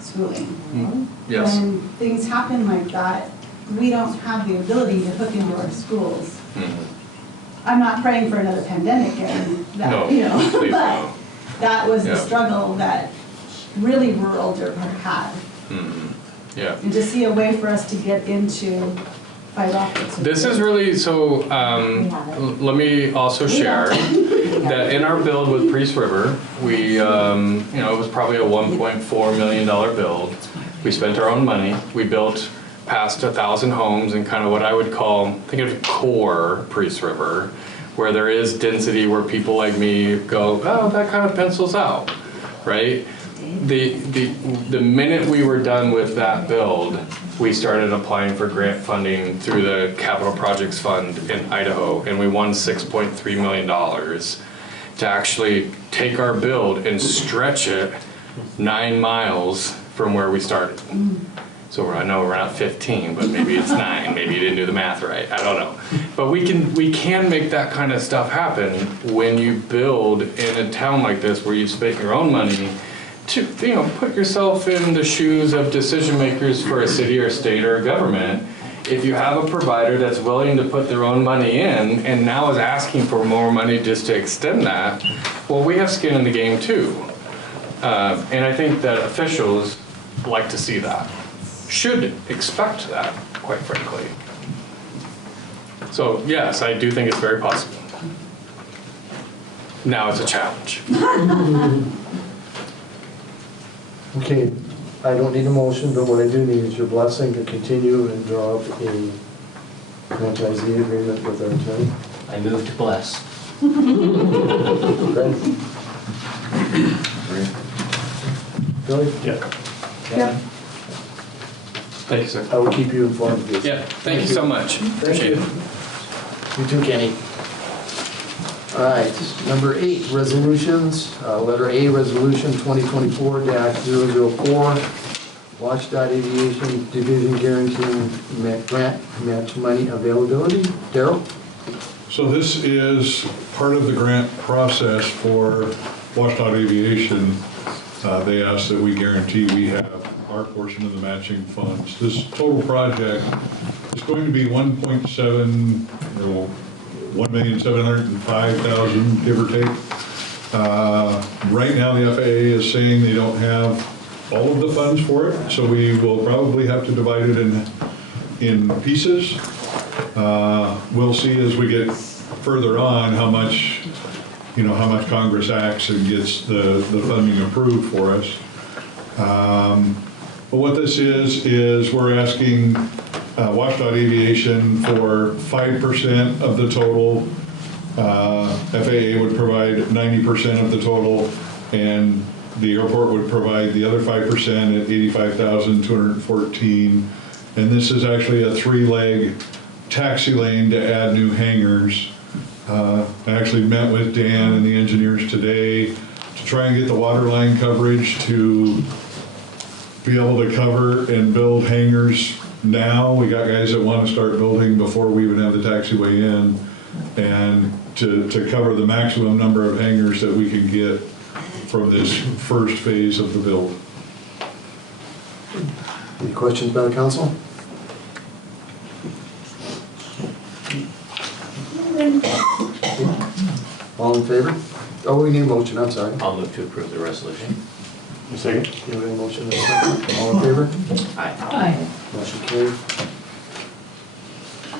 schooling. Yes. When things happen like that, we don't have the ability to hook into our schools. I'm not praying for another pandemic and that, No, you know, please but no. that was the Yeah. struggle that really rural Deer Park had. Yeah. And to see a way for us to get into fiber optics. This is really, so let me also share that in our build with Priest River, we, you know, it was probably a $1.4 million build. We spent our own money. We built past 1,000 homes in kind of what I would call, think of core Priest River, where there is density where people like me go, oh, that kind of pencils out, right? The minute we were done with that build, we started applying for grant funding through the Capital Projects Fund in Idaho, and we won $6.3 million to actually take our build and stretch it 9 miles from where we started. So I know we're not 15, but maybe it's 9. Maybe you didn't do the math right. I don't know. But we can make that kind of stuff happen when you build in a town like this where you spent your own money to, you know, put yourself in the shoes of decision makers for a city or state or government. If you have a provider that's willing to put their own money in and now is asking for more money just to extend that, well, we have skin in the game too. And I think that officials like to see that, should expect that, quite frankly. So yes, I do think it's very possible. Now it's a challenge. Okay, I don't need a motion, but what I do need is your blessing to continue and draw up a franchisee agreement with our attorney. I move to bless. Okay? Billy? Yeah. Thank you, sir. I will keep you informed of this. Yeah, thank you so much. Appreciate it. You too, Kenny. All right, number 8, resolutions. Letter A, resolution 2024-004, WashDOT Aviation Division guaranteeing grant match money availability. Daryl? So this is part of the grant process for WashDOT Aviation. They asked that we guarantee we have our portion of the matching funds. This total project is going to be 1,705,000, give or take. Right now, the FAA is saying they don't have all of the funds for it, so we will probably have to divide it in pieces. We'll see as we get further on how much Congress acts and gets the funding approved for us. But what this is we're asking WashDOT Aviation for 5% of the total. FAA would provide 90% of the total, and the airport would provide the other 5% at $85,214. And this is actually a 3-leg taxi lane to add new hangars. I actually met with Dan and the engineers today to try and get the water line coverage to be able to cover and build hangars now. We got guys that want to start building before we even have the taxiway in, and to cover the maximum number of hangars that we can get from this first phase of the build. Any questions by the council? All in favor? Oh, we need a motion, I'm sorry. I'll move to approve the resolution. A second. You have any motion? All in favor? Aye. Motion carried.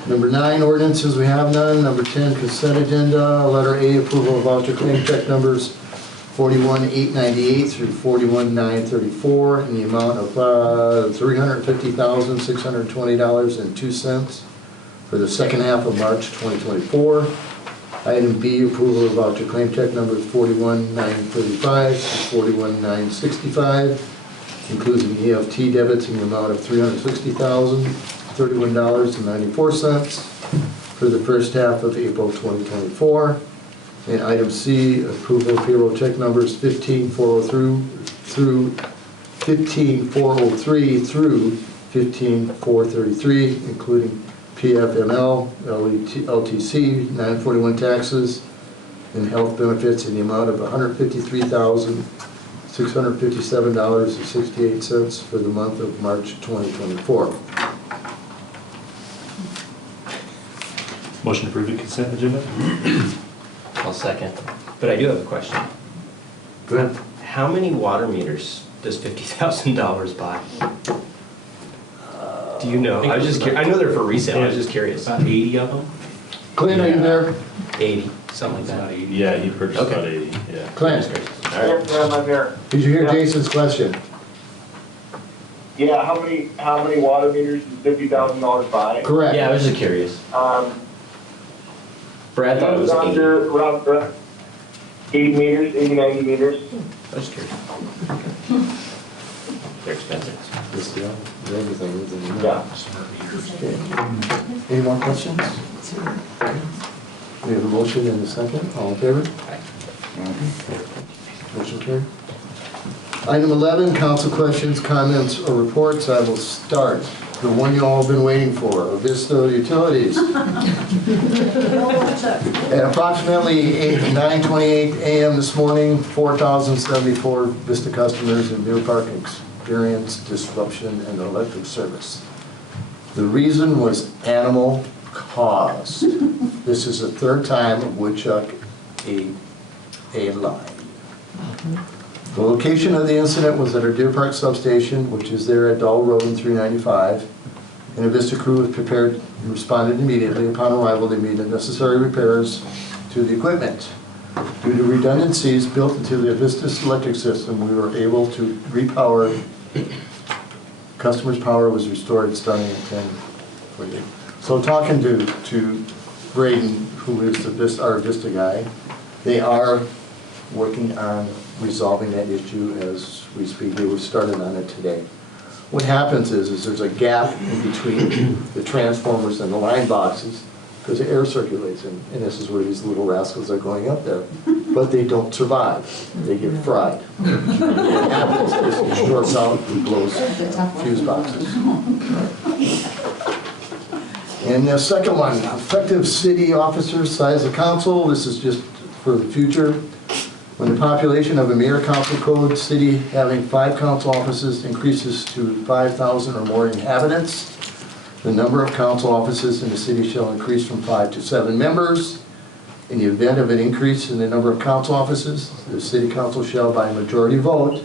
Number 9, ordinances, we have none. Number 10, consent agenda. Letter A, approval of voucher claim check numbers 41,898 through 41,934 in the amount of $350,620.02. for the second half of March 2024. Item B, approval of voucher claim check numbers 41935 to 41965, including EFT debits in the amount of $360,031.94 for the first half of April 2024. And item C, approval of payroll check numbers 15403 through 15433, including PFML, LTC, 941 taxes, and health benefits in the amount of $153,657.68 for the month of March 2024. Motion to approve the consent agenda? I'll second. But I do have a question. Go ahead. How many water meters does $50,000 buy? Do you know? I was just curious. I know they're for resale. I was just curious. About 80 of them? Clint, are you there? 80, something like that. Yeah, he purchased Okay. about 80, yeah. Clint, All right. I'm here. did you hear Yeah. Jason's question? Yeah, how many water meters does $50,000 buy? Correct. Yeah, I was just curious. Brad thought it was 80. Around 80 meters, 80, 90 meters. I was curious. They're expensive. This deal, everything is in the Yeah. Okay. Any more questions? We have a motion and a second. All in favor? Motion carried. Item 11, council questions, comments, or reports. I will start. The one you all have been waiting for, Avista Utilities. At approximately 9:28 a.m. this morning, 4,074 Vista customers in Deer Park experienced disruption in electric service. The reason was animal caused. This is the third time a woodchuck ate a line. The location of the incident was at our Deer Park substation, which is there at Dull Road and 395. And a Vista crew was prepared and responded immediately. Upon arrival, they made the necessary repairs to the equipment. Due to redundancies built into the Vista's electric system, we were able to repower. Customer's power was restored starting at 10:40. So talking to Braden, who is our Vista guy, they are working on resolving that issue as we speak. They were started on it today. What happens is there's a gap in between the transformers and the line boxes because the air circulates in, and this is where these little rascals are going up there. But they don't survive. They get fried. What happens is it shorts out and blows fuse boxes. And the second one, effective city officers, size of council. This is just for the future. When the population of a mayor council code city having 5 council offices increases to 5,000 or more inhabitants, the number of council offices in the city shall increase from 5 to 7 members. In the event of an increase in the number of council offices, the city council shall by majority vote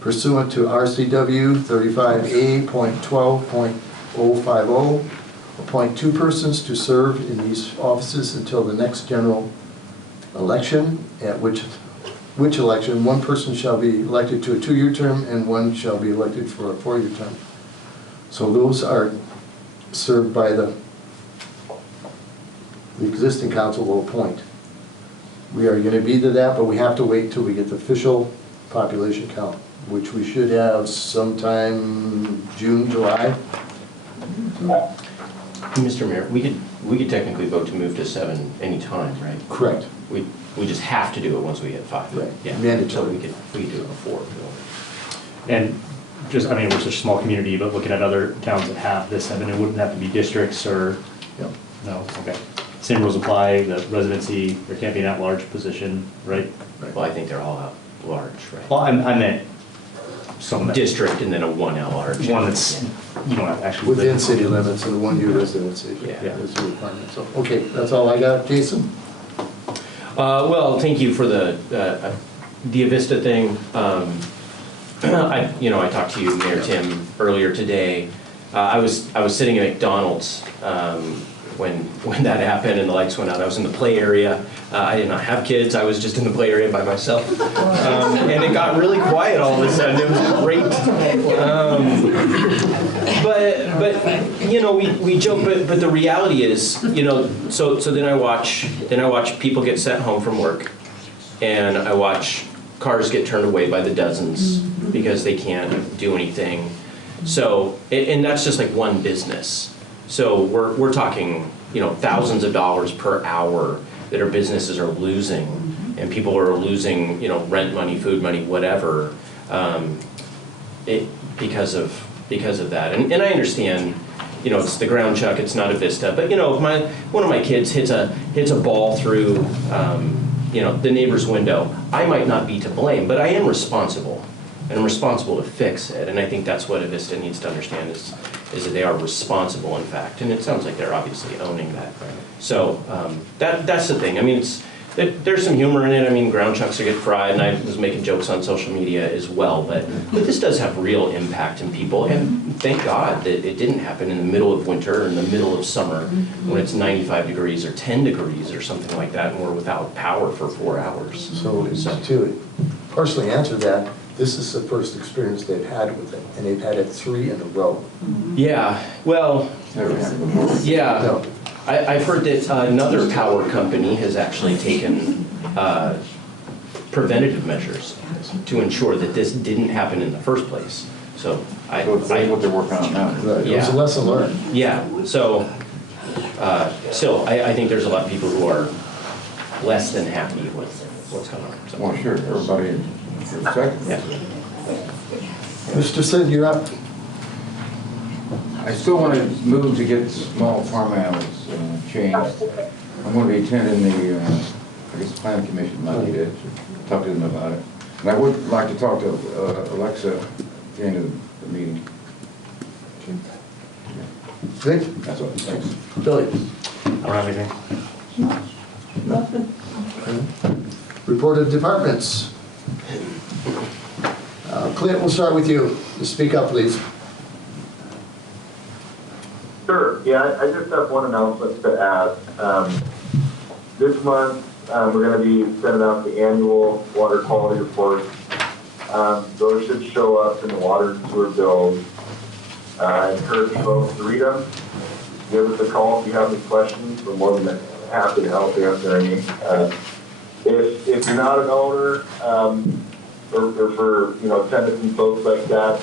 pursuant to RCW 35A.12.050 appoint 2 persons to serve in these offices until the next general election, at which election 1 person shall be elected to a 2-year term and 1 shall be elected for a 4-year term. So those are served by the existing council will appoint. We are going to be to that, but we have to wait until we get the official population count, which we should have sometime June, July. Mr. Mayor, we could technically vote to move to 7 anytime, right? Correct. We just have to do it once we hit 5. Right. Yeah. Mandatory. So we could do it before. And just, I mean, we're such a small community, but looking at other towns that have this, I mean, it wouldn't have to be districts or, Yep. no, okay. Same rules apply, the residency, there can't be an at-large position, right? Well, I think they're all out large, right? Well, I meant some that, District and then a 1 at large. one that's, you don't have to actually. Within live- city limits and 1-year residency. Yeah. Is the requirement. So, okay, that's all I got. Jason? Well, thank you for the Avista thing. I talked to you, Mayor Tim, earlier today. I was sitting at McDonald's when that happened and the lights went out. I was in the play area. I did not have kids. I was just in the play area by myself. And it got really quiet all of a sudden. It was great. But, you know, we joke, but the reality is, you know, so then I watch people get sent home from work, and I watch cars get turned away by the dozens because they can't do anything. So, and that's just like one business. So we're talking, you know, thousands of dollars per hour that our businesses are losing, and people are losing, you know, rent money, food money, whatever, because of that. And I understand, you know, it's the ground chuck, it's not a Vista, but you know, if one of my kids hits a ball through, you know, the neighbor's window, I might not be to blame, but I am responsible, and I'm responsible to fix it. And I think that's what Avista needs to understand is that they are responsible, in fact, and it sounds like they're obviously owning that. So that's the thing. I mean, there's some humor in it. I mean, ground chucks are get fried, and I was making jokes on social media as well, but this does have real impact in people, and thank God that it didn't happen in the middle of winter or in the middle of summer when it's 95 degrees or 10 degrees or something like that, and we're without power for 4 hours. So to partially answer that, this is the first experience they've had with it, and they've had it 3 in a row. Yeah, well, yeah. No. I've heard that another power company has actually taken preventative measures to ensure that this didn't happen in the first place. So that's what they're working on now. Right, it was a lesson learned. Yeah, so still, I think there's a lot of people who are less than happy with what's going on. So. Well, sure, everybody is affected. Yeah. Mr. Sid, you're up. I still want to move to get small farm animals changed. I'm going to be attending the, I guess, planning commission Monday to talk to them about it. And I would like to talk to Alexa at the end of the meeting. Good? That's all. Thanks. Billy? I don't have anything. Nothing. Report of departments. Clint, we'll start with you. Speak up, please. Sure. Yeah, I just have one announcement to add. This month, we're going to be sending out the annual water quality report. Those should show up in the water and sewer bills. I encourage folks to read them. Give us a call if you have any questions. We're more than happy to help answer any. If you're not an owner, or for tenants and folks like that,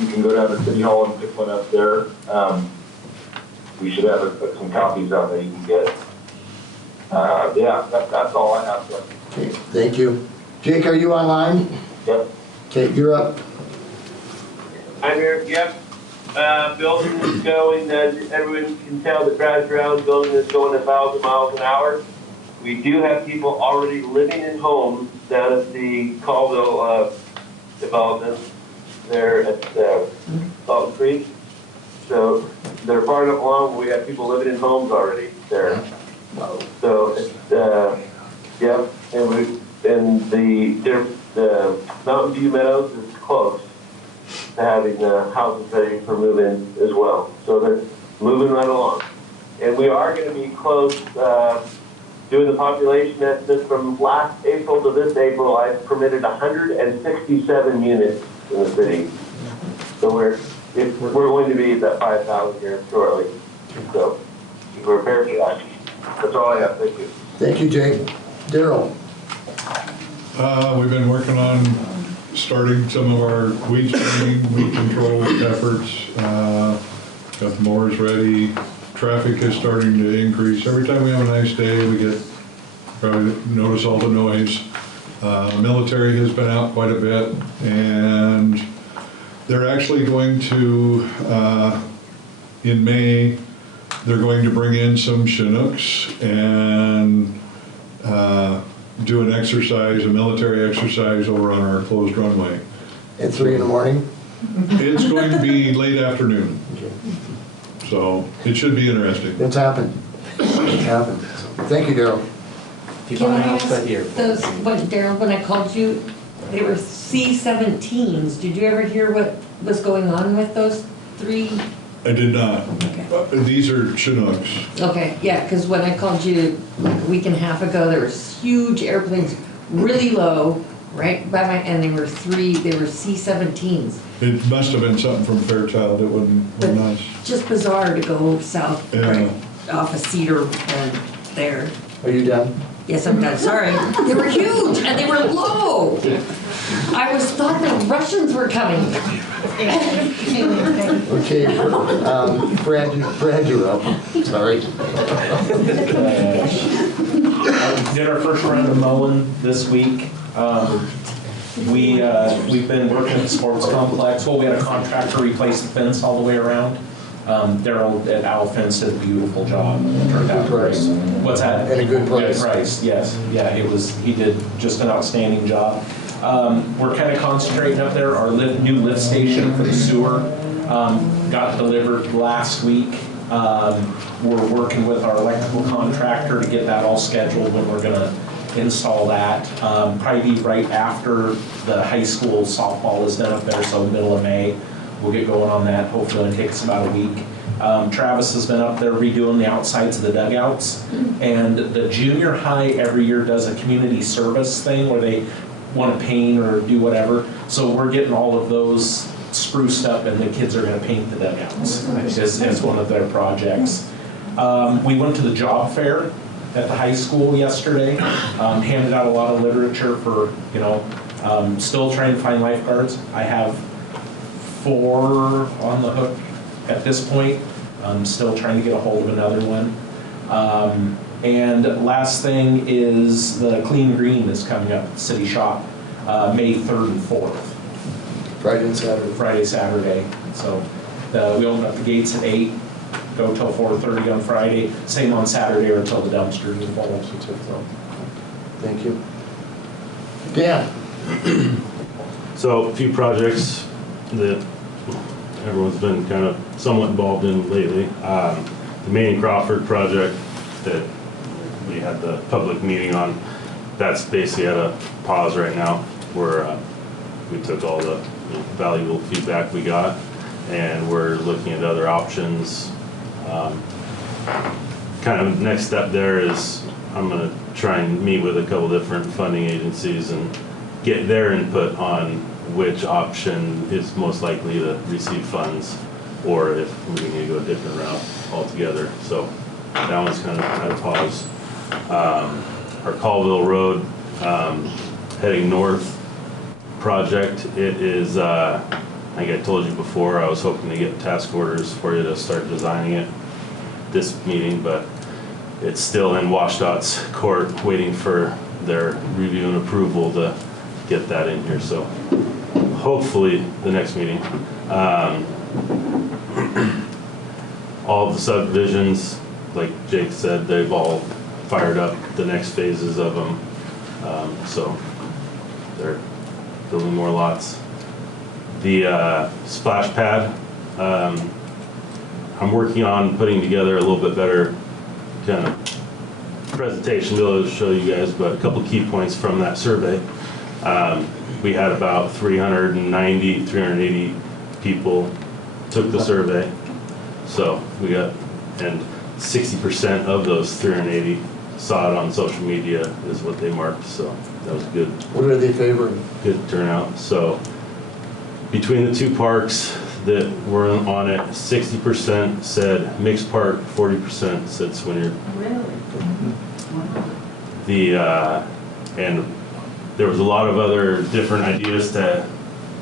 you can go down to City Hall and pick one up there. We should have some copies out there you can get. Yeah, that's all I have. Okay, thank you. Jake, are you online? Yep. Okay, you're up. I'm here, yep. Building is going, everyone can tell the drives around, building is going 1,000 miles an hour. We do have people already living in homes down at the Colville development there at Salt Creek. So they're far enough along, we have people living in homes already there. So it's, yeah, and the Mountain View Meadows is close to having the houses ready for move-in as well. So they're moving right along. And we are going to be close, doing the population estimate from last April to this April. I've permitted 167 units in the city. So we're going to be at that 5,000 here shortly. So we're prepared for that. That's all I have. Thank you. Thank you, Jake. Daryl? We've been working on starting some of our weed spraying, weed control efforts. Got the mowers ready. Traffic is starting to increase. Every time we have a nice day, we probably notice all the noise. Military has been out quite a bit, and they're actually going to, in May, they're going to bring in some Chinooks and do an exercise, a military exercise over on our closed runway. At 3 in the morning? It's going to be late afternoon. So it should be interesting. It's happened. It's happened. Thank you, Daryl. Can I ask those, Daryl, when I called you, they were C-17s. Did you ever hear what was going on with those 3? I did not. Okay. These are Chinooks. Okay, yeah, because when I called you like a week and a half ago, there was huge airplanes really low right by and they were C-17s. It must have been something from Fairchild, it wasn't But nice. just bizarre to go south, Yeah. right, off of Cedar and there. Are you done? Yes, I'm done, sorry. They were huge and they were low. I was thought the Russians were coming. Okay, Brad, you're up. Sorry. Did our first round of mowing this week. We've been working at the sports complex. Well, we had a contractor replace the fence all the way around. Daryl at Owl Fence did a beautiful job. Turned out great. What's that? At a good price. Good price, yes. Yeah, he did just an outstanding job. We're kind of concentrating up there. Our new lift station for the sewer got delivered last week. We're working with our electrical contractor to get that all scheduled when we're gonna install that. Probably be right after the high school softball is done up there, so middle of May. We'll get going on that. Hopefully it'll take us about a week. Travis has been up there redoing the outsides of the dugouts. And the junior high every year does a community service thing where they want to paint or do whatever. So we're getting all of those spruced up and the kids are going to paint the dugouts as one of their projects. We went to the job fair at the high school yesterday, handed out a lot of literature for, still trying to find lifeguards. I have 4 on the hook at this point. I'm still trying to get a hold of another one. And last thing is the Clean Green is coming up at the city shop, May 3rd and 4th. Friday and Saturday. Friday, Saturday. So we open up the gates at 8, go till 4:30 on Friday. Same on Saturday or until the dumpsters are full. Thank you. Dan? So a few projects that everyone's been kind of somewhat involved in lately. The Maine Crawford project that we had the public meeting on, that's basically at a pause right now where we took all the valuable feedback we got and we're looking at other options. Kind of next step there is I'm going to try and meet with a couple different funding agencies and get their input on which option is most likely to receive funds or if we need to go a different route altogether. So that one's kind of at a pause. Our Colville Road heading north project, it is, I think I told you before, I was hoping to get task orders for you to start designing it this meeting, but it's still in WashDOT's court waiting for their review and approval to get that in here. So hopefully the next meeting. All of the subdivisions, like Jake said, they've all fired up the next phases of them. So they're building more lots. The splash pad, I'm working on putting together a little bit better kind of presentation to be able to show you guys, but a couple key points from that survey. We had about 390, 380 people took the survey. So we got, and 60% of those 380 saw it on social media is what they marked. So that was good. What are they favoring? Good turnout. So between the two parks that were on it, 60% said mixed park, 40% said Swinnyard. Really? And there was a lot of other different ideas to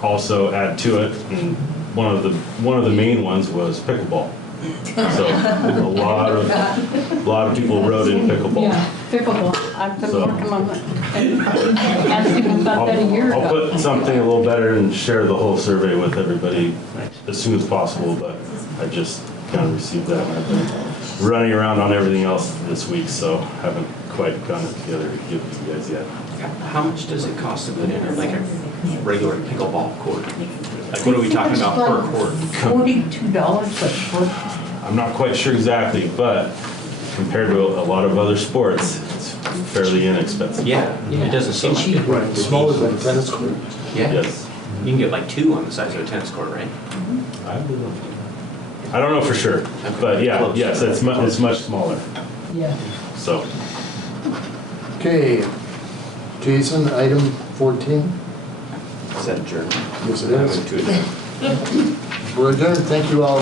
also add to it. And one of the main ones was pickleball. So a lot of people wrote in pickleball. Yeah, pickleball. I've been So- working on that. Asking about that a year ago. I'll put something a little better and share the whole survey with everybody as soon as possible, but I just kind of received that. And I've been running around on everything else this week, so haven't quite gotten it together to give you guys yet. How much does it cost to put in like a regular pickleball court? Like what are we talking about per court? $42 a foot. I'm not quite sure exactly, but compared to a lot of other sports, it's fairly inexpensive. Yeah, it doesn't seem like it. Right, smaller than a tennis court. Yeah. Yes. You can get like 2 on the size of a tennis court, right? I don't know for sure, but yeah, Close. yes, it's much smaller. Yeah. So Okay. Jason, item 14. Is that adjourned? Yes, it is. To adjourn. We're adjourned. Thank you all.